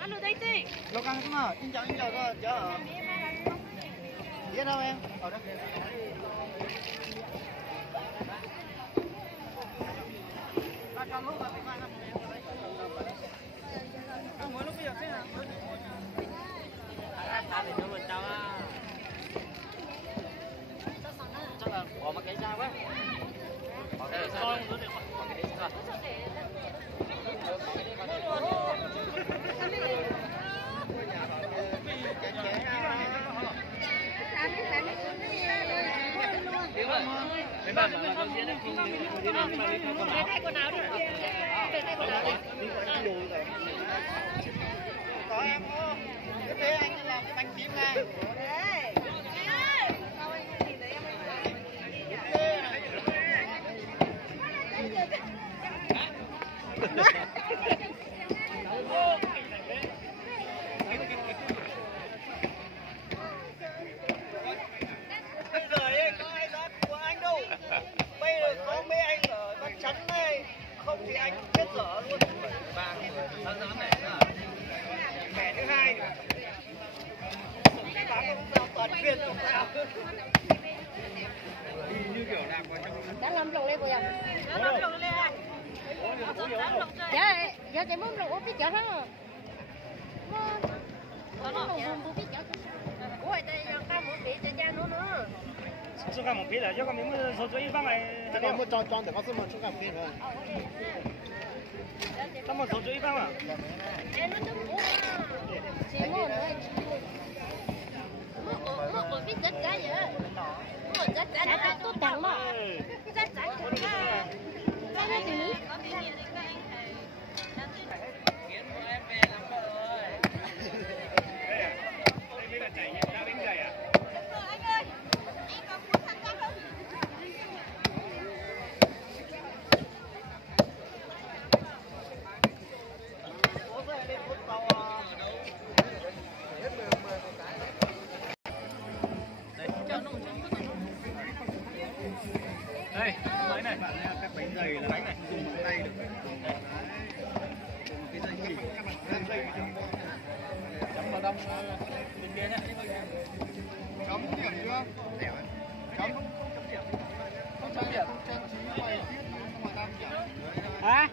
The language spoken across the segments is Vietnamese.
Alo đây chị. Lô căng không à? Xin chào cô, chào. Biết đâu em? Ở đâu? Chắc là bỏ một cái ra quá. Bỏ cái ra. Bỏ cái đấy ra. Thay quần áo đi. Thay quần áo đi. Có em không? Cái bé anh làm cái bánh tím này. Đấy. Sao anh không nhìn thấy em không thì anh chết dở luôn. Mẹ thứ hai cái bán không sao toàn viên không sao. Như kiểu làm vào trong đã làm lồng lên rồi à? Đã làm lồng lên à? Dạ, giờ chị muốn lồng biết chở thằng. Nó không biết chở. Ủa đây tao muốn bị cho cha nữa. số cả một phí là cho con mình số cho ít vang này. cái này mua tròn để có số mà số cả phí nữa. Tao một số cho ít vang à? Em nó đúng quá. Chị mua nữa. Mua biết chết cái gì á. Mua chết cái nó tốt chẳng mà. Chết cái cái nó gì? Đây, máy này, các bánh dày là bánh này, dùng bằng tay được. Cái dây gì? Chấm vào đông bên kia nhé. Chấm điểm chưa? Chấm không chấm điểm. Trang trí bài viết không mà 5 điểm. Hả?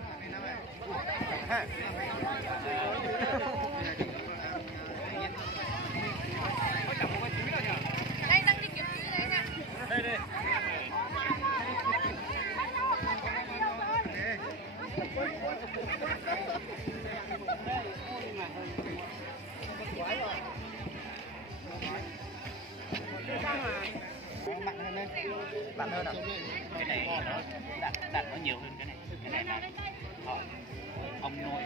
Đây tăng đi kiểm tra đây nè. Đây. Bạn hơn à? Cái này nó đặt nó nhiều hơn cái này. Cái này là ông nuôi.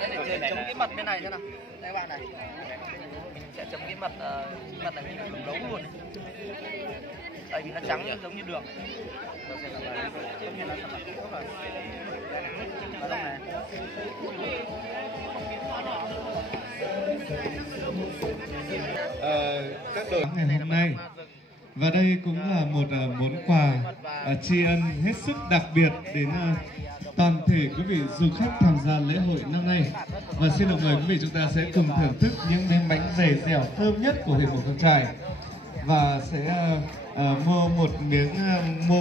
Cái này chơi chống cái mật bên này thế nào? Đây các bạn này. Mình sẽ chấm cái mật mật này như đường đấu luôn. Tại vì nó trắng giống như đường. Các đội ngày hôm nay Và đây cũng là một món quà tri ân hết sức đặc biệt đến toàn thể quý vị du khách tham gia lễ hội năm nay. Và xin được mời quý vị chúng ta sẽ cùng thưởng thức những miếng bánh dày dẻo thơm nhất của huyện Mù Căng Chải. Và sẽ mua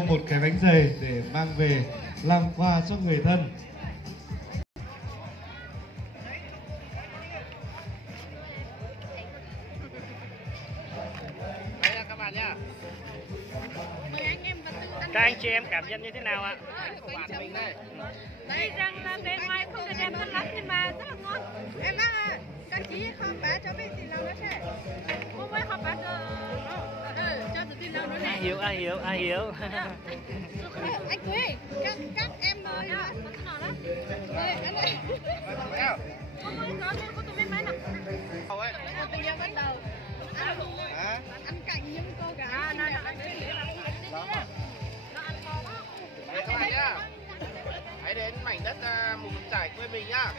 một cái bánh dày để mang về làm quà cho người thân. Đây là các bạn nhá. Các anh chị em cảm nhận như thế nào ạ? Tuy rằng là bên ngoài không được đẹp lắm nhưng mà rất là ngon. Em á, các chị không bán cho bên tiền nào nữa thế? Không phải không bán cho từ tiền nào nữa này. Ai hiểu. Anh Quý, các em mời ạ. Anh ơi. Không có tụi em bán nào. Tự nhiên bắt đầu. Ăn cạnh những cô gái. Đấy các bạn nhá. Hãy đến mảnh đất Mù Căng Chải quê mình nhá.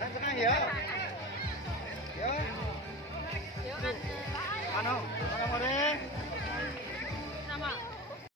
Ăn cái Hiếu. Hiếu. Ăn không? Ăn không đi.